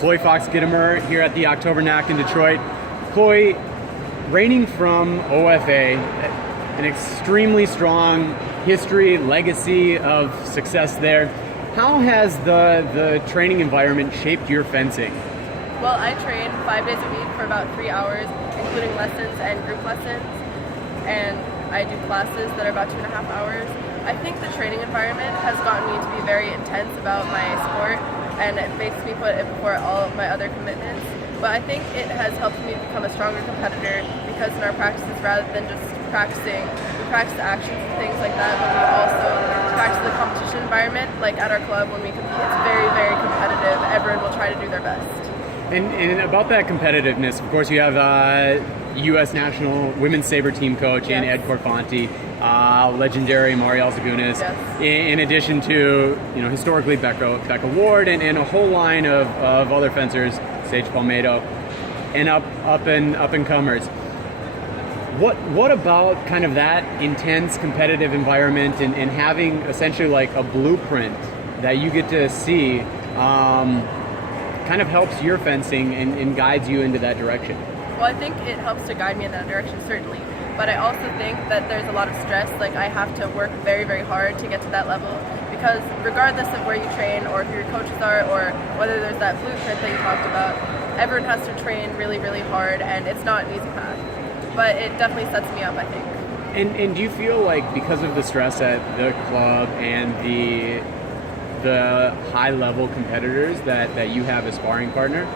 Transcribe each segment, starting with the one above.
Chloe Fox-Gitomer here at the October NAC in Detroit. Chloe, reigning from OFA, an extremely strong history, legacy of success there. How has the training environment shaped your fencing? Well, I train 5 days a week for about 3 hours, including lessons and group lessons, and I do classes that are about 2.5 hours. I think the training environment has gotten me to be very intense about my sport, and it makes me put it before all of my other commitments. But I think it has helped me become a stronger competitor because in our practices, rather than just practicing, we practice actions and things like that, but we also practice the competition environment. Like at our club, when we compete, it's very, very competitive. Everyone will try to do their best. And about that competitiveness, of course, you have U.S. national women's saber team coach in Ed Corfanti, legendary Marielle Zagunis, in addition to historically Becca Ward and a whole line of other fencers, Sage Palmetto, and up and comers. What about kind of that intense competitive environment and having essentially like a blueprint that you get to see kind of helps your fencing and guides you into that direction? Well, I think it helps to guide me in that direction, certainly. But I also think that there's a lot of stress. Like, I have to work very, very hard to get to that level, because regardless of where you train or who your coaches are or whether there's that blueprint that you talked about, everyone has to train really, really hard, and it's not an easy path. But it definitely sets me up, I think. And do you feel like because of the stress at the club and the high-level competitors that you have as sparring partner,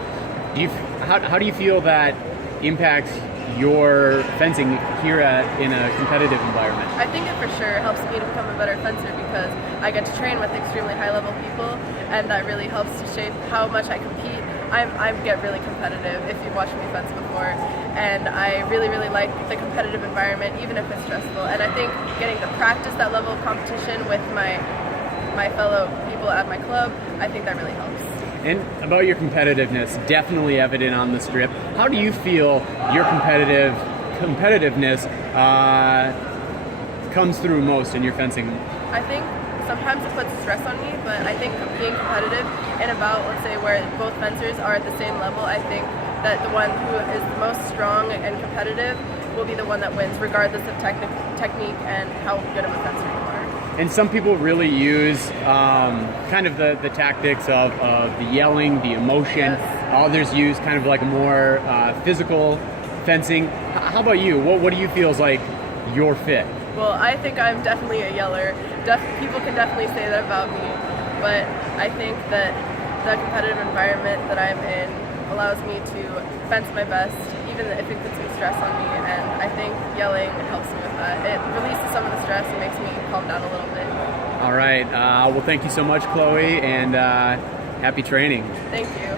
how do you feel that impacts your fencing here in a competitive environment? I think it for sure helps me to become a better fencer because I get to train with extremely high-level people, and that really helps to shape how much I compete. I get really competitive if you've watched me fence before, and I really, really like the competitive environment, even if it's stressful. And I think getting to practice that level of competition with my fellow people at my club, I think that really helps. And about your competitiveness, definitely evident on the strip. How do you feel your competitiveness comes through most in your fencing? I think sometimes it puts stress on me, but I think being competitive and about, let's say, where both fencers are at the same level, I think that the one who is the most strong and competitive will be the one that wins, regardless of technique and how good of a fencer you are. And some people really use kind of the tactics of the yelling, the emotion. Yes. Others use kind of like a more physical fencing. How about you? What do you feel is like your fit? Well, I think I'm definitely a yeller. People can definitely say that about me, but I think that the competitive environment that I'm in allows me to fence my best, even if it puts some stress on me, and I think yelling helps me with that. It releases some of the stress and makes me calm down a little bit. All right. Well, thank you so much, Chloe, and happy training. Thank you.